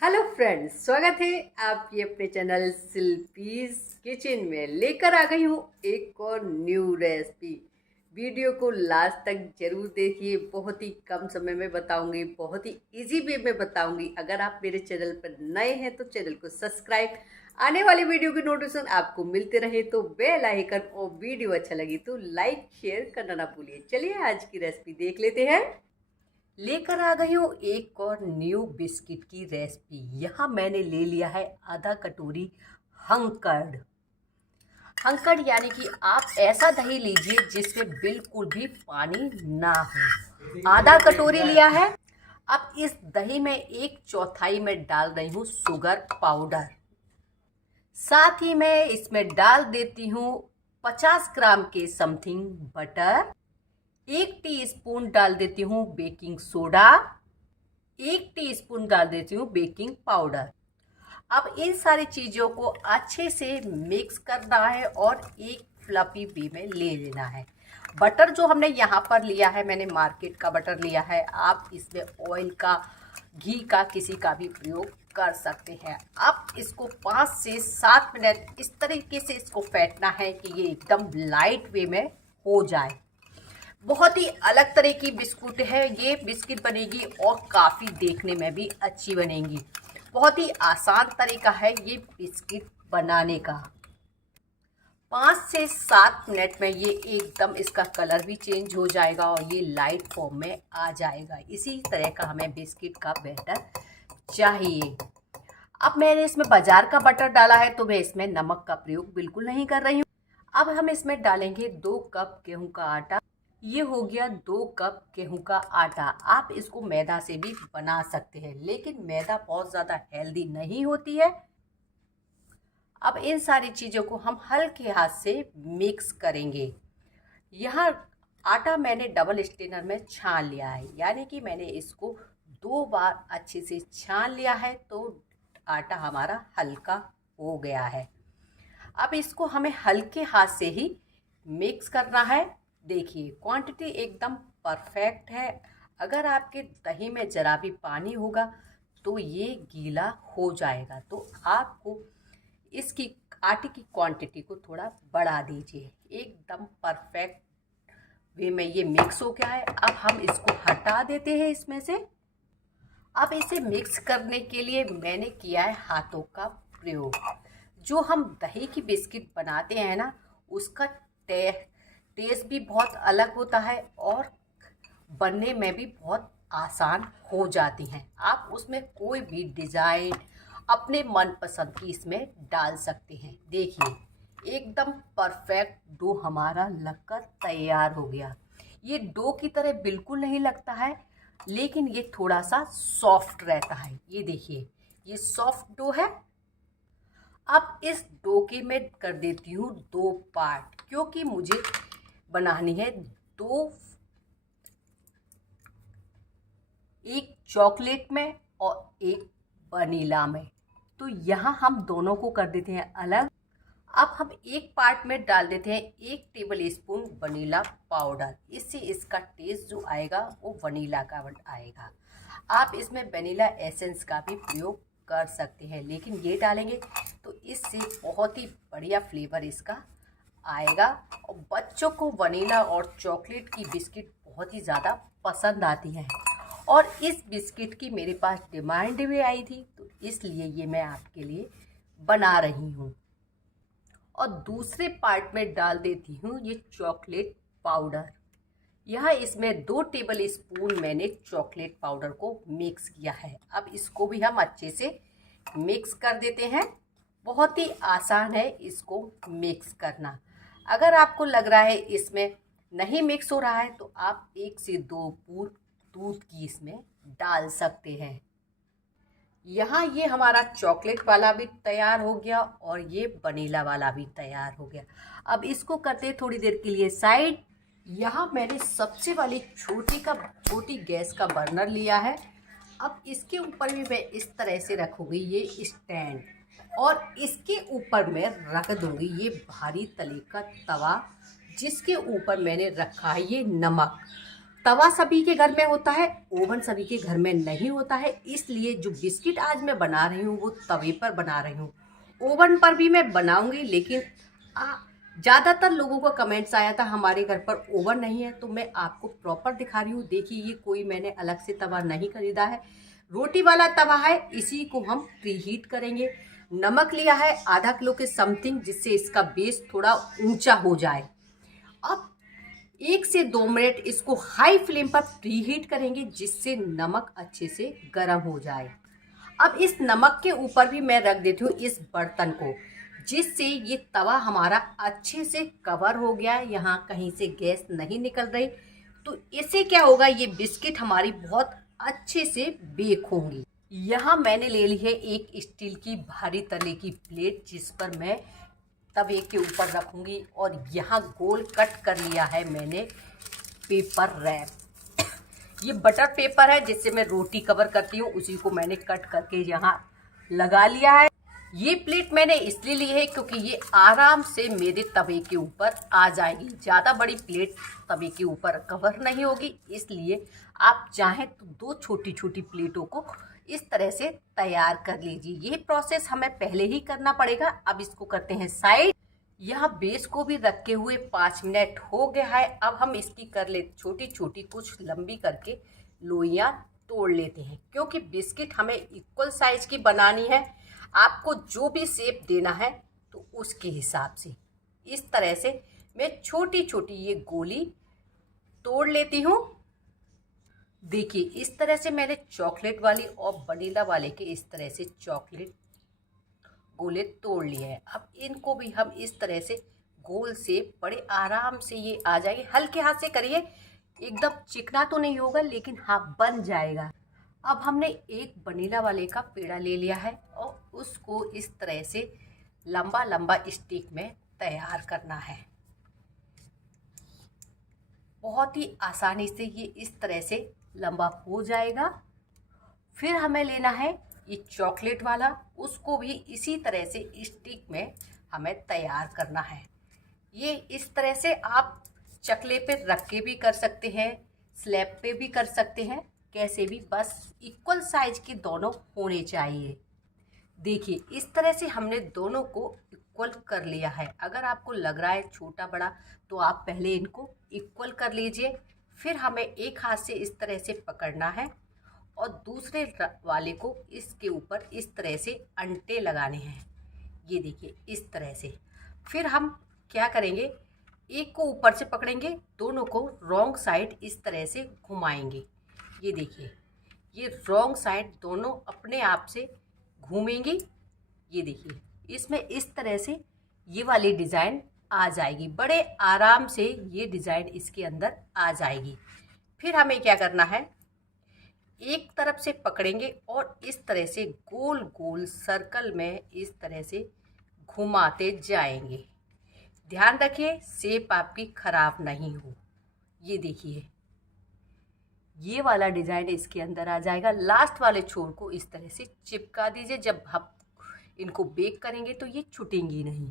Hello friends, स्वागत है आपके अपने चैनल शिल्पीज किचन में। लेकर आ गई हूँ एक और न्यू रेसिपी। वीडियो को लास्ट तक जरूर देखिए। बहुत ही कम समय में बताऊंगी, बहुत ही इजी वे में बताऊंगी। अगर आप मेरे चैनल पर नए हैं तो चैनल को सब्सक्राइब, आने वाली वीडियो की नोटिफिकेशन आपको मिलते रहे तो बेल आइकन, और वीडियो अच्छा लगी तो लाइक शेयर करना ना भूलिए। चलिए आज की रेसिपी देख लेते हैं। लेकर आ गई हूँ एक और न्यू बिस्किट की रेसिपी। यहाँ मैंने ले लिया है आधा कटोरी हंकड़। हंकड़ यानी कि आप ऐसा दही लीजिए जिसमें बिल्कुल भी पानी ना हो। आधा कटोरी लिया है। अब इस दही में 1/4 में डाल रही हूँ शुगर पाउडर। साथ ही मैं इसमें डाल देती हूँ 50 ग्राम के समथिंग बटर। 1 टीस्पून डाल देती हूँ बेकिंग सोडा। 1 टीस्पून डाल देती हूँ बेकिंग पाउडर। अब इन सारी चीज़ों को अच्छे से मिक्स करना है और एक फ्लफी वे में ले लेना है। बटर जो हमने यहाँ पर लिया है, मैंने मार्केट का बटर लिया है। आप इसमें ऑयल का, घी का, किसी का भी प्रयोग कर सकते हैं। अब इसको 5 से 7 मिनट इस तरीके से इसको फेंटना है कि ये एकदम लाइट वे में हो जाए। बहुत ही अलग तरह की बिस्कुट है ये। बिस्किट बनेगी और काफ़ी देखने में भी अच्छी बनेगी। बहुत ही आसान तरीका है ये बिस्किट बनाने का। 5 से 7 मिनट में ये एकदम इसका कलर भी चेंज हो जाएगा और ये लाइट फॉर्म में आ जाएगा। इसी तरह का हमें बिस्किट का बैटर चाहिए। अब मैंने इसमें बाजार का बटर डाला है तो मैं इसमें नमक का प्रयोग बिल्कुल नहीं कर रही हूँ। अब हम इसमें डालेंगे 2 कप गेहूं का आटा। ये हो गया 2 कप गेहूं का आटा। आप इसको मैदा से भी बना सकते हैं, लेकिन मैदा बहुत ज़्यादा हेल्दी नहीं होती है। अब इन सारी चीज़ों को हम हल्के हाथ से मिक्स करेंगे। यहाँ आटा मैंने डबल स्ट्रेनर में छान लिया है, यानी कि मैंने इसको 2 बार अच्छे से छान लिया है तो आटा हमारा हल्का हो गया है। अब इसको हमें हल्के हाथ से ही मिक्स करना है। देखिए क्वांटिटी एकदम परफेक्ट है। अगर आपके दही में ज़रा भी पानी होगा तो ये गीला हो जाएगा, तो आपको इसकी आटे की क्वांटिटी को थोड़ा बढ़ा दीजिए। एकदम परफेक्ट वे में ये मिक्स हो गया है। अब हम इसको हटा देते हैं इसमें से। अब इसे मिक्स करने के लिए मैंने किया है हाथों का प्रयोग। जो हम दही की बिस्किट बनाते हैं ना, उसका टेस्ट भी बहुत अलग होता है और बनने में भी बहुत आसान हो जाती हैं। आप उसमें कोई भी डिज़ाइन अपने मनपसंद की इसमें डाल सकते हैं। देखिए एकदम परफेक्ट डो हमारा लगकर तैयार हो गया। ये डो की तरह बिल्कुल नहीं लगता है, लेकिन ये थोड़ा सा सॉफ्ट रहता है। ये देखिए ये सॉफ्ट डो है। अब इस डो के मैं कर देती हूँ 2 पार्ट, क्योंकि मुझे बनानी है 2, एक चॉकलेट में और एक वनीला में। तो यहाँ हम दोनों को कर देते हैं अलग। अब हम एक पार्ट में डाल देते हैं 1 टेबल स्पून वनीला पाउडर। इससे इसका टेस्ट जो आएगा वो वनीला का आएगा। आप इसमें वनीला एसेंस का भी प्रयोग कर सकते हैं, लेकिन ये डालेंगे तो इससे बहुत ही बढ़िया फ्लेवर इसका आएगा। और बच्चों को वनीला और चॉकलेट की बिस्किट बहुत ही ज़्यादा पसंद आती हैं, और इस बिस्किट की मेरे पास डिमांड भी आई थी, तो इसलिए ये मैं आपके लिए बना रही हूँ। और दूसरे पार्ट में डाल देती हूँ ये चॉकलेट पाउडर। यहाँ इसमें 2 टेबल स्पून मैंने चॉकलेट पाउडर को मिक्स किया है। अब इसको भी हम अच्छे से मिक्स कर देते हैं। बहुत ही आसान है इसको मिक्स करना। अगर आपको लग रहा है इसमें नहीं मिक्स हो रहा है तो आप 1 से 2 बूंद दूध की इसमें डाल सकते हैं। यहाँ ये हमारा चॉकलेट वाला भी तैयार हो गया और ये वनीला वाला भी तैयार हो गया। अब इसको करते हैं थोड़ी देर के लिए साइड। यहाँ मैंने सबसे वाली छोटी गैस का बर्नर लिया है। अब इसके ऊपर भी मैं इस तरह से रखूँगी ये स्टैंड, और इसके ऊपर मैं रख दूँगी ये भारी तले का तवा, जिसके ऊपर मैंने रखा है ये नमक। तवा सभी के घर में होता है, ओवन सभी के घर में नहीं होता है, इसलिए जो बिस्किट आज मैं बना रही हूँ वो तवे पर बना रही हूँ। ओवन पर भी मैं बनाऊंगी, लेकिन ज़्यादातर लोगों को कमेंट्स आया था हमारे घर पर ओवन नहीं है, तो मैं आपको प्रॉपर दिखा रही हूँ। देखिए, ये कोई मैंने अलग से तवा नहीं खरीदा है, रोटी वाला तवा है, इसी को हम प्रीहीट करेंगे। नमक लिया है आधा किलो के समथिंग, जिससे इसका बेस थोड़ा ऊंचा हो जाए। अब 1 से 2 मिनट इसको हाई फ्लेम पर प्रीहीट करेंगे, जिससे नमक अच्छे से गर्म हो जाए। अब इस नमक के ऊपर भी मैं रख देती हूँ इस बर्तन को, जिससे ये तवा हमारा अच्छे से कवर हो गया है, यहाँ कहीं से गैस नहीं निकल रही। तो इससे क्या होगा, ये बिस्किट हमारी बहुत अच्छे से बेक होंगी। यहाँ मैंने ले ली है एक स्टील की भारी तले की प्लेट, जिस पर मैं तवे के ऊपर रखूंगी, और यहाँ गोल कट कर लिया है मैंने पेपर रैप। ये बटर पेपर है जिससे मैं रोटी कवर करती हूँ, उसी को मैंने कट करके यहाँ लगा लिया है। ये प्लेट मैंने इसलिए ली है क्योंकि ये आराम से मेरे तवे के ऊपर आ जाएगी। ज़्यादा बड़ी प्लेट तवे के ऊपर कवर नहीं होगी, इसलिए आप चाहें तो 2 छोटी छोटी प्लेटों को इस तरह से तैयार कर लीजिए। ये प्रोसेस हमें पहले ही करना पड़ेगा। अब इसको करते हैं साइड। यहाँ बेस को भी रखे हुए 5 मिनट हो गया है। अब हम इसकी कर ले छोटी छोटी कुछ लंबी करके लोइयाँ तोड़ लेते हैं, क्योंकि बिस्किट हमें इक्वल साइज की बनानी है। आपको जो भी शेप देना है तो उसके हिसाब से इस तरह से मैं छोटी छोटी ये गोली तोड़ लेती हूँ। देखिए, इस तरह से मैंने चॉकलेट वाली और वनीला वाले के इस तरह से चॉकलेट गोले तोड़ लिए हैं। अब इनको भी हम इस तरह से गोल से बड़े आराम से ये आ जाएंगे। हल्के हाथ से करिए, एकदम चिकना तो नहीं होगा, लेकिन हाँ बन जाएगा। अब हमने एक वनीला वाले का पेड़ा ले लिया है और उसको इस तरह से लंबा लंबा स्टिक में तैयार करना है। बहुत ही आसानी से ये इस तरह से लंबा हो जाएगा। फिर हमें लेना है ये चॉकलेट वाला, उसको भी इसी तरह से स्टिक में हमें तैयार करना है। ये इस तरह से आप चकले पे रख के भी कर सकते हैं, स्लैब पे भी कर सकते हैं, कैसे भी, बस इक्वल साइज के दोनों होने चाहिए। देखिए, इस तरह से हमने दोनों को इक्वल कर लिया है। अगर आपको लग रहा है छोटा बड़ा, तो आप पहले इनको इक्वल कर लीजिए। फिर हमें एक हाथ से इस तरह से पकड़ना है और दूसरे वाले को इसके ऊपर इस तरह से अंटे लगाने हैं। ये देखिए, इस तरह से। फिर हम क्या करेंगे, एक को ऊपर से पकड़ेंगे, दोनों को रॉन्ग साइड इस तरह से घुमाएंगे। ये देखिए, ये रॉन्ग साइड दोनों अपने आप से घूमेंगी। ये देखिए, इसमें इस तरह से ये वाली डिज़ाइन आ जाएगी। बड़े आराम से ये डिज़ाइन इसके अंदर आ जाएगी। फिर हमें क्या करना है, एक तरफ से पकड़ेंगे और इस तरह से गोल गोल सर्कल में इस तरह से घुमाते जाएंगे। ध्यान रखिए शेप आपकी खराब नहीं हो। ये देखिए, ये वाला डिज़ाइन इसके अंदर आ जाएगा। लास्ट वाले छोर को इस तरह से चिपका दीजिए। जब हम इनको बेक करेंगे तो ये छूटेंगी नहीं।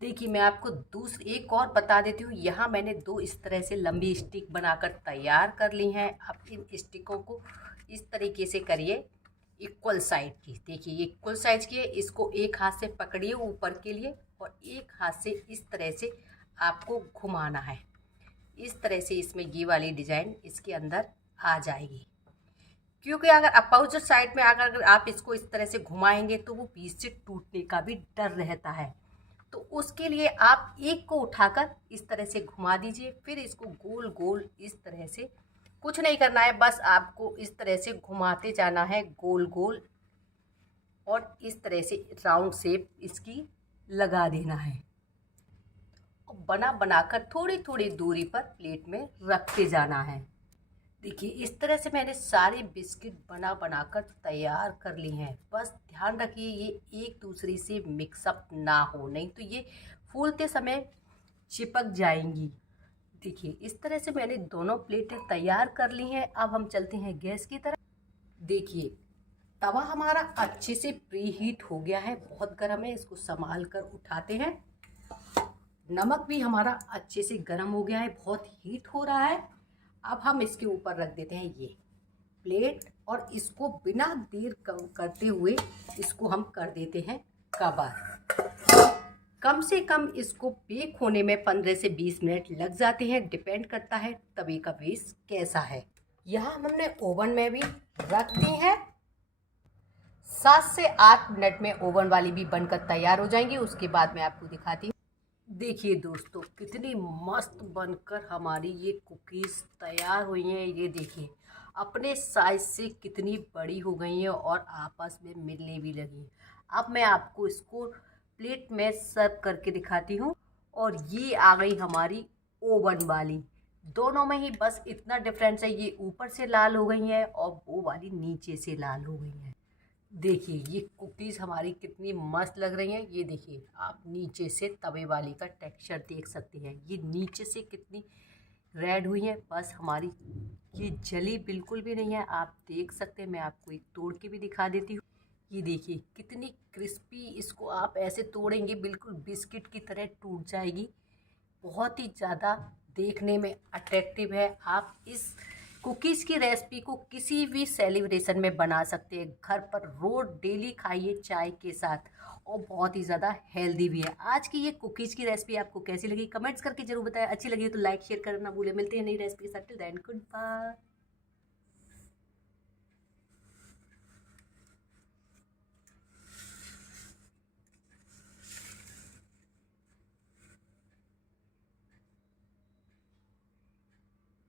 देखिए, मैं आपको एक और बता देती हूँ। यहाँ मैंने 2 इस तरह से लंबी स्टिक बनाकर तैयार कर ली हैं। अब इन स्टिकों को इस तरीके से करिए इक्वल साइड की। देखिए, ये इक्वल साइज की है। इसको एक हाथ से पकड़िए ऊपर के लिए और एक हाथ से इस तरह से आपको घुमाना है। इस तरह से इसमें ये वाली डिज़ाइन इसके अंदर आ जाएगी। क्योंकि अगर अपोजिट साइड में अगर आप इसको इस तरह से घुमाएंगे तो वो बीच से टूटने का भी डर रहता है। तो उसके लिए आप एक को उठाकर इस तरह से घुमा दीजिए। फिर इसको गोल गोल इस तरह से, कुछ नहीं करना है, बस आपको इस तरह से घुमाते जाना है गोल गोल, और इस तरह से राउंड शेप इसकी लगा देना है। बना बनाकर थोड़ी थोड़ी दूरी पर प्लेट में रखते जाना है। देखिए, इस तरह से मैंने सारे बिस्किट बना बनाकर तैयार कर ली हैं। बस ध्यान रखिए ये एक दूसरे से मिक्सअप ना हो, नहीं तो ये फूलते समय चिपक जाएंगी। देखिए, इस तरह से मैंने दोनों प्लेटें तैयार कर ली हैं। अब हम चलते हैं गैस की तरफ। देखिए, तवा हमारा अच्छे से प्री हीट हो गया है, बहुत गर्म है। इसको संभाल कर उठाते हैं। नमक भी हमारा अच्छे से गर्म हो गया है, बहुत हीट हो रहा है। अब हम इसके ऊपर रख देते हैं ये प्लेट और इसको बिना देर करते हुए इसको हम कर देते हैं कवर। कम से कम इसको बेक होने में 15 से 20 मिनट लग जाते हैं, डिपेंड करता है तवे का बेस कैसा है। यहाँ हमने ओवन में भी रख दी है। 7 से 8 मिनट में ओवन वाली भी बनकर तैयार हो जाएंगी। उसके बाद मैं आपको दिखाती हूँ। देखिए दोस्तों, कितनी मस्त बनकर हमारी ये कुकीज़ तैयार हुई हैं। ये देखिए अपने साइज से कितनी बड़ी हो गई हैं और आपस में मिलने भी लगी हैं। अब मैं आपको इसको प्लेट में सर्व करके दिखाती हूँ। और ये आ गई हमारी ओवन वाली। दोनों में ही बस इतना डिफरेंस है, ये ऊपर से लाल हो गई हैं और वो वाली नीचे से लाल हो गई हैं। देखिए ये कुकीज़ हमारी कितनी मस्त लग रही हैं। ये देखिए आप नीचे से तवे वाली का टेक्सचर देख सकते हैं, ये नीचे से कितनी रेड हुई है। बस हमारी ये जली बिल्कुल भी नहीं है, आप देख सकते हैं। मैं आपको एक तोड़ के भी दिखा देती हूँ। ये देखिए कितनी क्रिस्पी, इसको आप ऐसे तोड़ेंगे बिल्कुल बिस्किट की तरह टूट जाएगी। बहुत ही ज़्यादा देखने में अट्रैक्टिव है। आप इस कुकीज़ की रेसिपी को किसी भी सेलिब्रेशन में बना सकते हैं, घर पर रोज़ डेली खाइए चाय के साथ, और बहुत ही ज़्यादा हेल्दी भी है। आज की ये कुकीज़ की रेसिपी आपको कैसी लगी कमेंट्स करके जरूर बताएं। अच्छी लगी तो लाइक शेयर करना भूलें। मिलते हैं नई रेसिपी के साथ। Till then good bye.